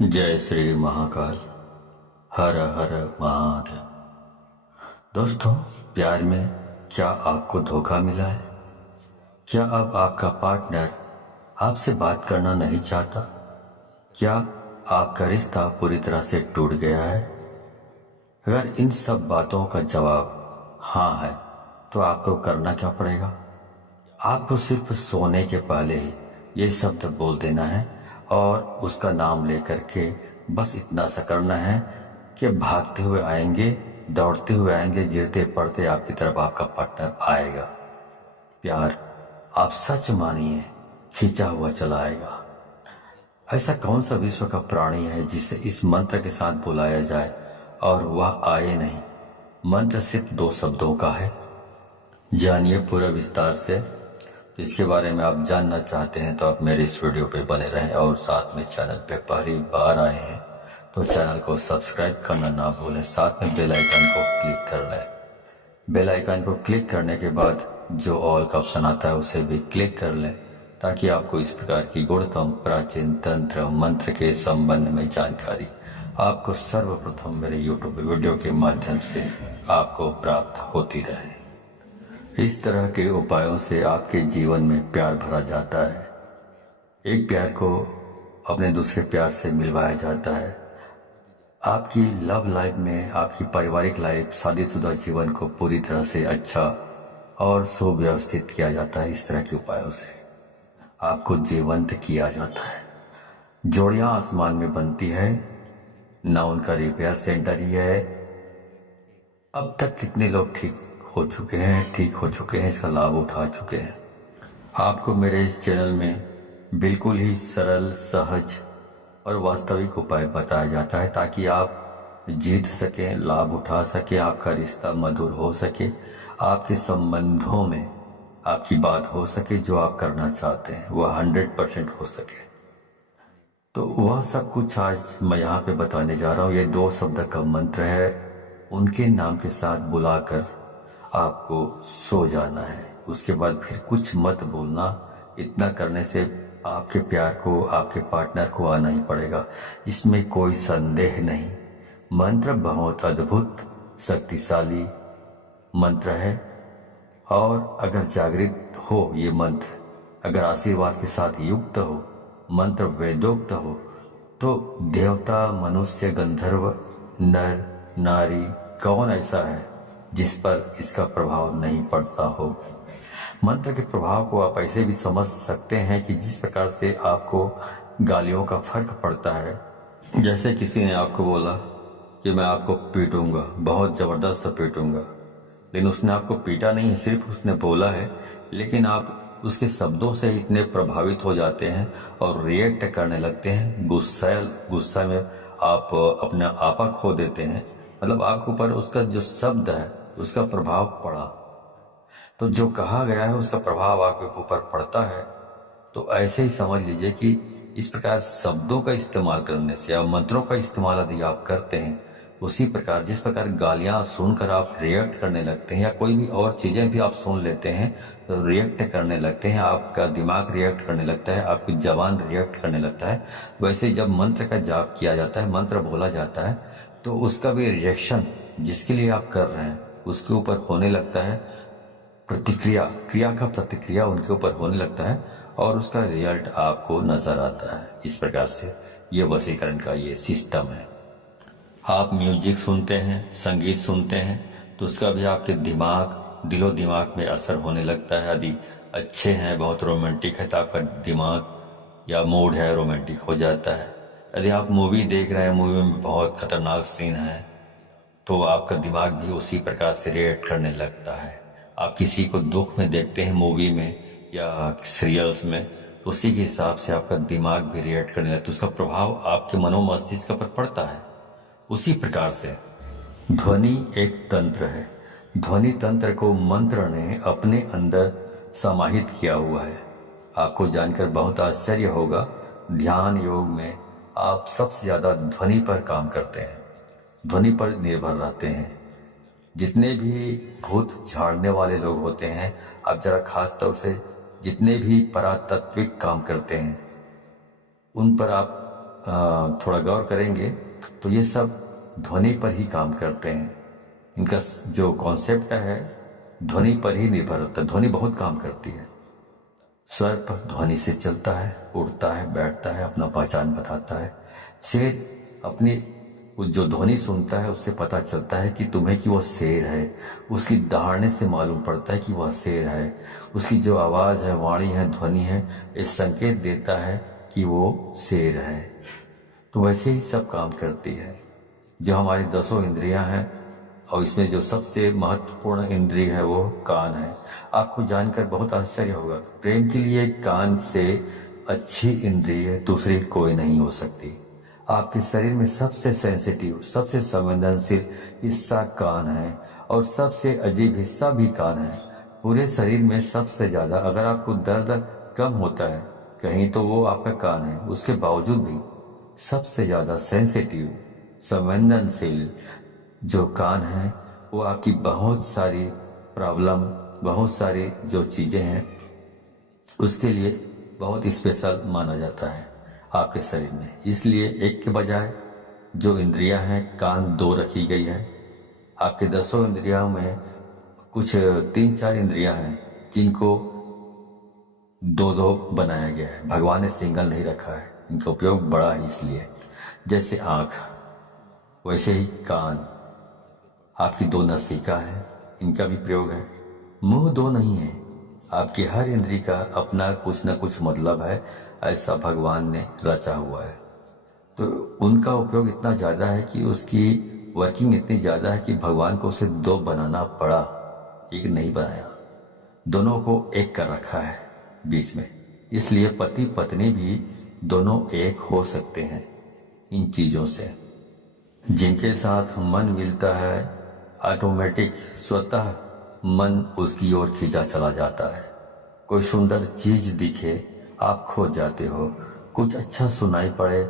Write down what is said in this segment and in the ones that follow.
जय श्री महाकाल। हर हर महादेव। दोस्तों, प्यार में क्या आपको धोखा मिला है? क्या अब आपका पार्टनर आपसे बात करना नहीं चाहता? क्या आपका रिश्ता पूरी तरह से टूट गया है? अगर इन सब बातों का जवाब हाँ है तो आपको करना क्या पड़ेगा? आपको सिर्फ सोने के पहले ही ये शब्द बोल देना है और उसका नाम लेकर के बस इतना सा करना है कि भागते हुए आएंगे, दौड़ते हुए आएंगे, गिरते पड़ते आपकी तरफ आपका पार्टनर आएगा। प्यार, आप सच मानिए, खींचा हुआ चला आएगा। ऐसा कौन सा विश्व का प्राणी है जिसे इस मंत्र के साथ बुलाया जाए और वह आए नहीं? मंत्र सिर्फ 2 शब्दों का है। जानिए पूरा विस्तार से। इसके बारे में आप जानना चाहते हैं तो आप मेरे इस वीडियो पे बने रहें और साथ में चैनल पे पहली बार आए हैं तो चैनल को सब्सक्राइब करना ना भूलें। साथ में बेल आइकन को क्लिक कर लें। बेल आइकन को क्लिक करने के बाद जो ऑल का ऑप्शन आता है उसे भी क्लिक कर लें ताकि आपको इस प्रकार की गुणतम प्राचीन तंत्र मंत्र के संबंध में जानकारी आपको सर्वप्रथम मेरे यूट्यूब वीडियो के माध्यम से आपको प्राप्त होती रहे। इस तरह के उपायों से आपके जीवन में प्यार भरा जाता है। एक प्यार को अपने दूसरे प्यार से मिलवाया जाता है। आपकी लव लाइफ में, आपकी पारिवारिक लाइफ, शादीशुदा जीवन को पूरी तरह से अच्छा और सुव्यवस्थित किया जाता है। इस तरह के उपायों से आपको जीवंत किया जाता है। जोड़ियां आसमान में बनती है, ना उनका रिपेयर सेंटर ही है। अब तक कितने लोग ठीक हो चुके हैं, इसका लाभ उठा चुके हैं। आपको मेरे इस चैनल में बिल्कुल ही सरल, सहज और वास्तविक उपाय बताया जाता है ताकि आप जीत सकें, लाभ उठा सकें, आपका रिश्ता मधुर हो सके, आपके संबंधों में आपकी बात हो सके, जो आप करना चाहते हैं वह 100% हो सके। तो वह सब कुछ आज मैं यहाँ पे बताने जा रहा हूँ। ये 2 शब्द का मंत्र है। उनके नाम के साथ बुलाकर आपको सो जाना है। उसके बाद फिर कुछ मत बोलना। इतना करने से आपके प्यार को, आपके पार्टनर को आना ही पड़ेगा, इसमें कोई संदेह नहीं। मंत्र बहुत अद्भुत, शक्तिशाली मंत्र है और अगर जागृत हो ये मंत्र, अगर आशीर्वाद के साथ युक्त हो, मंत्र वेदोक्त हो, तो देवता, मनुष्य, गंधर्व, नर, नारी, कौन ऐसा है जिस पर इसका प्रभाव नहीं पड़ता हो। मंत्र के प्रभाव को आप ऐसे भी समझ सकते हैं कि जिस प्रकार से आपको गालियों का फर्क पड़ता है। जैसे किसी ने आपको बोला कि मैं आपको पीटूंगा, बहुत जबरदस्त पीटूंगा, लेकिन उसने आपको पीटा नहीं है, सिर्फ उसने बोला है, लेकिन आप उसके शब्दों से इतने प्रभावित हो जाते हैं और रिएक्ट करने लगते हैं। गुस्सा में आप अपना आपा खो देते हैं। मतलब आपके ऊपर उसका जो शब्द है उसका प्रभाव पड़ा, तो जो कहा गया है उसका प्रभाव आपके ऊपर पड़ता है। तो ऐसे ही समझ लीजिए कि इस प्रकार शब्दों का इस्तेमाल करने से या मंत्रों का इस्तेमाल यदि आप करते हैं, उसी प्रकार जिस प्रकार गालियां सुनकर आप रिएक्ट करने लगते हैं या कोई भी और चीजें भी आप सुन लेते हैं तो रिएक्ट करने लगते हैं, आपका दिमाग रिएक्ट करने लगता है, आपकी जबान रिएक्ट करने लगता है। वैसे जब मंत्र का जाप किया जाता है, मंत्र बोला जाता है, तो उसका भी रिएक्शन जिसके लिए आप कर रहे हैं उसके ऊपर होने लगता है। क्रिया का प्रतिक्रिया उनके ऊपर होने लगता है और उसका रिजल्ट आपको नजर आता है। इस प्रकार से ये वशीकरण का ये सिस्टम है। आप म्यूजिक सुनते हैं, संगीत सुनते हैं, तो उसका भी आपके दिलो दिमाग में असर होने लगता है। यदि अच्छे हैं, बहुत रोमांटिक है, तो आपका दिमाग या मूड है रोमांटिक हो जाता है। यदि आप मूवी देख रहे हैं, मूवी में बहुत खतरनाक सीन है, तो आपका दिमाग भी उसी प्रकार से रिएक्ट करने लगता है। आप किसी को दुख में देखते हैं मूवी में या सीरियल्स में, तो उसी के हिसाब से आपका दिमाग भी रिएक्ट करने लगता है, उसका प्रभाव आपके मनोमस्तिष्क पर पड़ता है। उसी प्रकार से ध्वनि एक तंत्र है। ध्वनि तंत्र को मंत्र ने अपने अंदर समाहित किया हुआ है। आपको जानकर बहुत आश्चर्य होगा, ध्यान योग में आप सबसे ज्यादा ध्वनि पर काम करते हैं, ध्वनि पर निर्भर रहते हैं। जितने भी भूत झाड़ने वाले लोग होते हैं, आप जरा खास तौर से जितने भी परातात्विक काम करते हैं, उन पर आप थोड़ा गौर करेंगे तो ये सब ध्वनि पर ही काम करते हैं। इनका जो कॉन्सेप्ट है ध्वनि पर ही निर्भर होता है। ध्वनि बहुत काम करती है। स्वर पर ध्वनि से चलता है, उड़ता है, बैठता है, अपना पहचान बताता है। शेर अपनी जो ध्वनि सुनता है उससे पता चलता है कि तुम्हें कि वह शेर है। उसकी दहाड़ने से मालूम पड़ता है कि वह शेर है। उसकी जो आवाज़ है, वाणी है, ध्वनि है, ये संकेत देता है कि वो शेर है। तो वैसे ही सब काम करती है। जो हमारी 10 इंद्रियां हैं और इसमें जो सबसे महत्वपूर्ण इंद्रिय है वो कान है। आपको जानकर बहुत आश्चर्य होगा, प्रेम के लिए कान से अच्छी इंद्रिय दूसरी कोई नहीं हो सकती। आपके शरीर में सबसे सेंसिटिव, सबसे संवेदनशील हिस्सा कान है और सबसे अजीब हिस्सा भी कान है। पूरे शरीर में सबसे ज़्यादा अगर आपको दर्द कम होता है कहीं तो वो आपका कान है। उसके बावजूद भी सबसे ज़्यादा सेंसिटिव, संवेदनशील जो कान है वो आपकी बहुत सारी प्रॉब्लम, बहुत सारी जो चीज़ें हैं उसके लिए बहुत स्पेशल माना जाता है आपके शरीर में। इसलिए एक के बजाय जो इंद्रियां हैं कान 2 रखी गई है। आपके 10 इंद्रियों में कुछ 3-4 इंद्रियां हैं जिनको 2-2 बनाया गया है। भगवान ने सिंगल नहीं रखा है, इनका उपयोग बड़ा है। इसलिए जैसे आँख वैसे ही कान, आपकी 2 नासिका है, इनका भी प्रयोग है। मुंह 2 नहीं है। आपकी हर इंद्री का अपना कुछ न कुछ मतलब है, ऐसा भगवान ने रचा हुआ है। तो उनका उपयोग इतना ज़्यादा है कि उसकी वर्किंग इतनी ज़्यादा है कि भगवान को उसे 2 बनाना पड़ा, एक नहीं बनाया। दोनों को एक कर रखा है बीच में। इसलिए पति पत्नी भी दोनों एक हो सकते हैं इन चीज़ों से। जिनके साथ मन मिलता है ऑटोमेटिक स्वतः मन उसकी ओर खींचा चला जाता है। कोई सुंदर चीज दिखे आप खो जाते हो। कुछ अच्छा सुनाई पड़े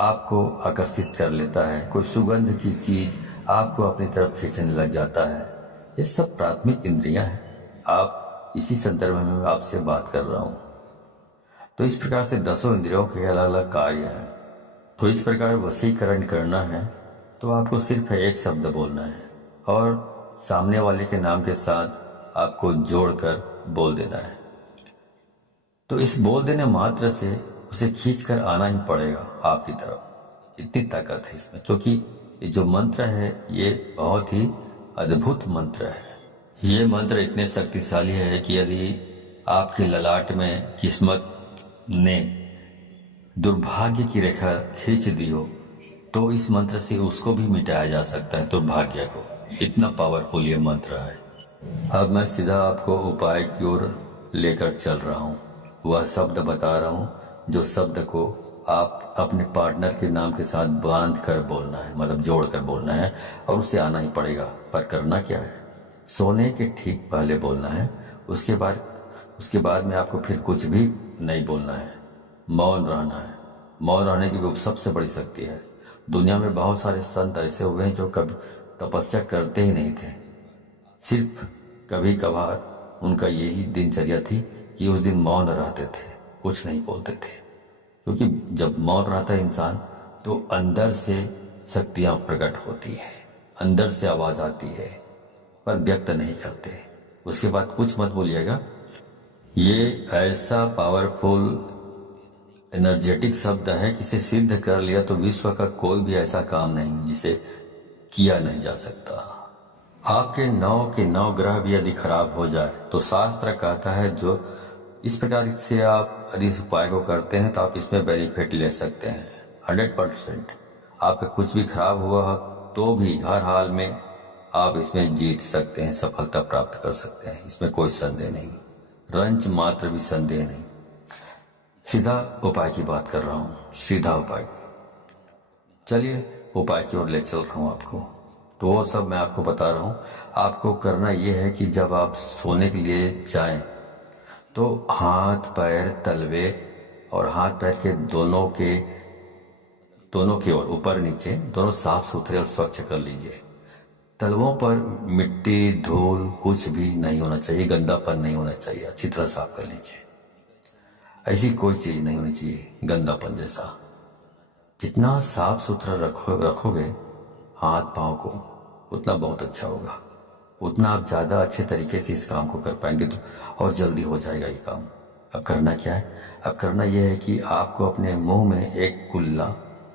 आपको आकर्षित कर लेता है। कोई सुगंध की चीज आपको अपनी तरफ खींचने लग जाता है। ये सब प्राथमिक इंद्रियां हैं। आप इसी संदर्भ में मैं आपसे बात कर रहा हूँ। तो इस प्रकार से 10 इंद्रियों के अलग अलग कार्य हैं। तो इस प्रकार वशीकरण करना है तो आपको सिर्फ एक शब्द बोलना है और सामने वाले के नाम के साथ आपको जोड़कर बोल देना है। तो इस बोल देने मात्र से उसे खींचकर आना ही पड़ेगा आपकी तरफ। इतनी ताकत है इसमें, क्योंकि ये जो मंत्र है ये बहुत ही अद्भुत मंत्र है। ये मंत्र इतने शक्तिशाली है कि यदि आपके ललाट में किस्मत ने दुर्भाग्य की रेखा खींच दी हो तो इस मंत्र से उसको भी मिटाया जा सकता है, दुर्भाग्य को। इतना पावरफुल ये मंत्र है। अब मैं सीधा आपको उपाय की ओर लेकर चल रहा हूँ। वह शब्द बता रहा हूँ जो शब्द को आप अपने पार्टनर के नाम के साथ बांध कर बोलना है, मतलब जोड़ कर बोलना है और उसे आना ही पड़ेगा। पर करना क्या है, सोने के ठीक पहले बोलना है। उसके बाद में आपको फिर कुछ भी नहीं बोलना है, मौन रहना है। मौन रहने की वो सबसे बड़ी शक्ति है। दुनिया में बहुत सारे संत ऐसे हुए हैं जो कभी तपस्या करते ही नहीं थे। सिर्फ कभी कभार उनका यही दिनचर्या थी कि उस दिन मौन रहते थे, कुछ नहीं बोलते थे। क्योंकि जब मौन रहता है इंसान तो अंदर से शक्तियां प्रकट होती हैं, अंदर से आवाज आती है, पर व्यक्त नहीं करते। उसके बाद कुछ मत बोलिएगा। ये ऐसा पावरफुल एनर्जेटिक शब्द है कि इसे सिद्ध कर लिया तो विश्व का कोई भी ऐसा काम नहीं जिसे किया नहीं जा सकता। आपके 9 के 9 ग्रह भी यदि खराब हो जाए तो शास्त्र कहता है जो इस प्रकार से आप यदि इस उपाय को करते हैं तो आप इसमें बेनिफिट ले सकते हैं 100%। आपका कुछ भी खराब हुआ तो भी हर हाल में आप इसमें जीत सकते हैं, सफलता प्राप्त कर सकते हैं। इसमें कोई संदेह नहीं, रंच मात्र भी संदेह नहीं। सीधा उपाय की बात कर रहा हूँ, सीधा उपाय की। चलिए उपाय की ओर ले चल रहा हूँ आपको। तो वो सब मैं आपको बता रहा हूँ। आपको करना ये है कि जब आप सोने के लिए जाएं तो हाथ पैर तलवे और हाथ पैर के दोनों के ओर ऊपर नीचे दोनों साफ सुथरे और स्वच्छ कर लीजिए। तलवों पर मिट्टी धूल कुछ भी नहीं होना चाहिए, गंदापन नहीं होना चाहिए। अच्छी तरह साफ कर लीजिए। ऐसी कोई चीज नहीं होनी चाहिए गंदापन जैसा। जितना साफ सुथरा रखोगे हाथ पाँव को, उतना बहुत अच्छा होगा, उतना आप ज़्यादा अच्छे तरीके से इस काम को कर पाएंगे तो और जल्दी हो जाएगा ये काम। अब करना क्या है? अब करना यह है कि आपको अपने मुंह में एक कुल्ला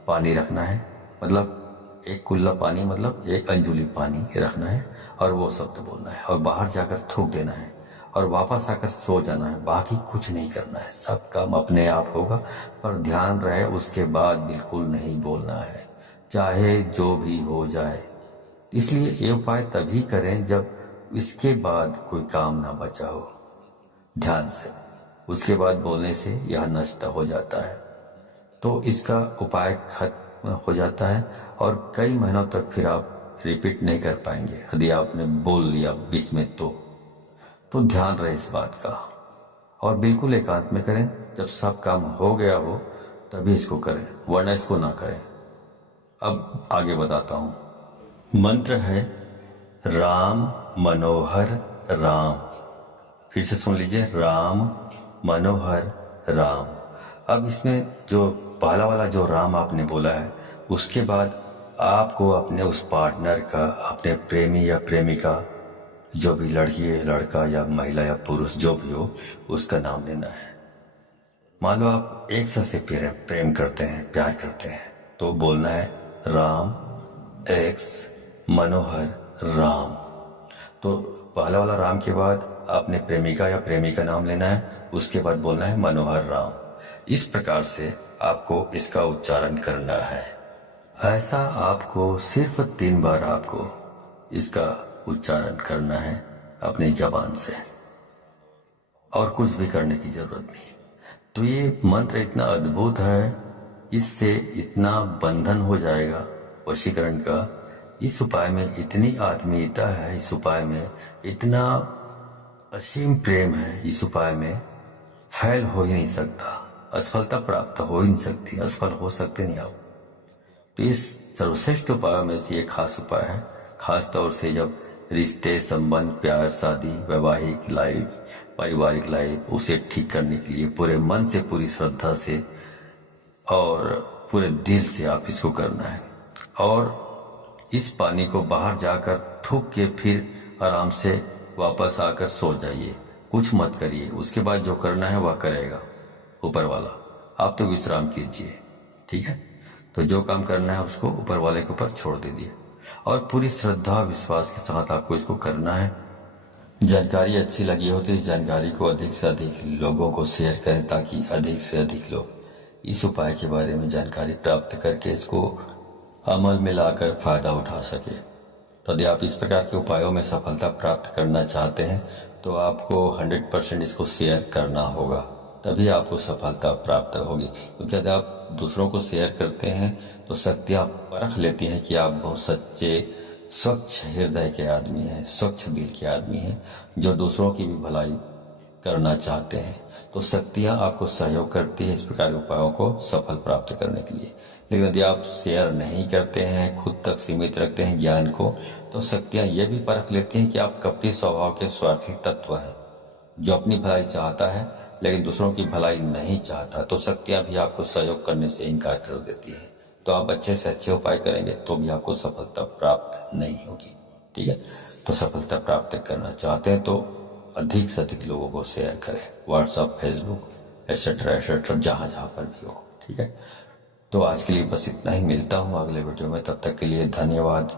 पानी रखना है, मतलब एक कुल्ला पानी मतलब एक अंजुली पानी रखना है और वो शब्द बोलना है और बाहर जाकर थूक देना है और वापस आकर सो जाना है। बाकी कुछ नहीं करना है, सब काम अपने आप होगा। पर ध्यान रहे उसके बाद बिल्कुल नहीं बोलना है, चाहे जो भी हो जाए। इसलिए ये उपाय तभी करें जब इसके बाद कोई काम ना बचा हो। ध्यान से उसके बाद बोलने से यह नष्ट हो जाता है, तो इसका उपाय खत्म हो जाता है और कई महीनों तक फिर आप रिपीट नहीं कर पाएंगे यदि आपने बोल लिया बीच में तो ध्यान रहे इस बात का। और बिल्कुल एकांत में करें, जब सब काम हो गया हो तभी इसको करें, वरना इसको ना करें। अब आगे बताता हूं। मंत्र है राम मनोहर राम। फिर से सुन लीजिए, राम मनोहर राम। अब इसमें जो पहला वाला जो राम आपने बोला है, उसके बाद आपको अपने उस पार्टनर का, अपने प्रेमी या प्रेमिका, जो भी लड़की है, लड़का या महिला या पुरुष जो भी हो, उसका नाम लेना है। मान लो आप एक से प्रेम करते हैं, प्यार करते हैं, तो बोलना है राम एक्स मनोहर राम। तो पहला वाला राम के बाद आपने प्रेमिका या प्रेमी का नाम लेना है, उसके बाद बोलना है मनोहर राम। इस प्रकार से आपको इसका उच्चारण करना है। ऐसा आपको सिर्फ 3 बार आपको इसका उच्चारण करना है अपनी जबान से, और कुछ भी करने की जरूरत नहीं। तो ये मंत्र इतना अद्भुत है, इससे इतना बंधन हो जाएगा वशीकरण का। इस उपाय में इतनी आत्मीयता है, इस उपाय में इतना असीम प्रेम है, इस उपाय में फैल हो ही नहीं सकता, असफलता प्राप्त हो ही नहीं सकती, असफल हो सकते नहीं आप। तो इस सर्वश्रेष्ठ उपायों में से ये खास उपाय है, खास तौर से जब रिश्ते, संबंध, प्यार, शादी, वैवाहिक लाइफ, पारिवारिक लाइफ, उसे ठीक करने के लिए पूरे मन से, पूरी श्रद्धा से और पूरे दिल से आप इसको करना है। और इस पानी को बाहर जाकर थूक के फिर आराम से वापस आकर सो जाइए, कुछ मत करिए। उसके बाद जो करना है वह करेगा ऊपर वाला, आप तो विश्राम कीजिए, ठीक है। तो जो काम करना है उसको ऊपर वाले के ऊपर छोड़ दीजिए और पूरी श्रद्धा विश्वास के साथ आपको इसको करना है। जानकारी अच्छी लगी हो तो इस जानकारी को अधिक से अधिक लोगों को शेयर करें, ताकि अधिक से अधिक लोग इस उपाय के बारे में जानकारी प्राप्त करके इसको अमल में लाकर फायदा उठा सके। तो यदि आप इस प्रकार के उपायों में सफलता प्राप्त करना चाहते हैं तो आपको 100% इसको शेयर करना होगा, तभी आपको सफलता प्राप्त होगी। क्योंकि यदि आप दूसरों को शेयर करते हैं तो शक्तियाँ परख लेती हैं कि आप बहुत सच्चे, स्वच्छ हृदय के आदमी हैं, स्वच्छ दिल के आदमी हैं, जो दूसरों की भी भलाई करना चाहते हैं। तो शक्तियाँ आपको सहयोग करती है इस प्रकार के उपायों को सफल प्राप्त करने के लिए। लेकिन यदि आप शेयर नहीं करते हैं, खुद तक सीमित रखते हैं ज्ञान को, तो शक्तियाँ ये भी परख लेती हैं कि आप कपटी स्वभाव के स्वार्थी तत्व हैं, जो अपनी भलाई चाहता है लेकिन दूसरों की भलाई नहीं चाहता। तो शक्तियाँ भी आपको सहयोग करने से इनकार कर देती है। तो आप अच्छे से अच्छे उपाय करेंगे तो भी आपको सफलता प्राप्त नहीं होगी, ठीक है। तो सफलता प्राप्त करना चाहते हैं तो अधिक से अधिक लोगों को शेयर करें, व्हाट्सएप, फेसबुक, एटसेट्रा, जहाँ जहाँ पर भी हो, ठीक है। तो आज के लिए बस इतना ही, मिलता हूँ अगले वीडियो में, तब तक के लिए धन्यवाद।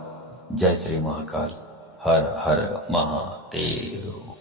जय श्री महाकाल, हर हर महादेव।